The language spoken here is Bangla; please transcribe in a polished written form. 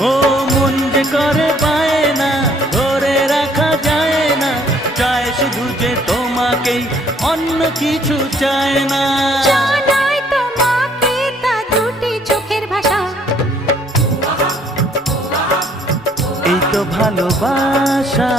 ও মন যে করে পায় না, ধরে রাখা যায় না, চায় শুধু যে তোমাকেই, অন্য কিছু চায় না। জানাই তোমাকে তা দুটি চোখের ভাষা, এই তো ভালোবাসা।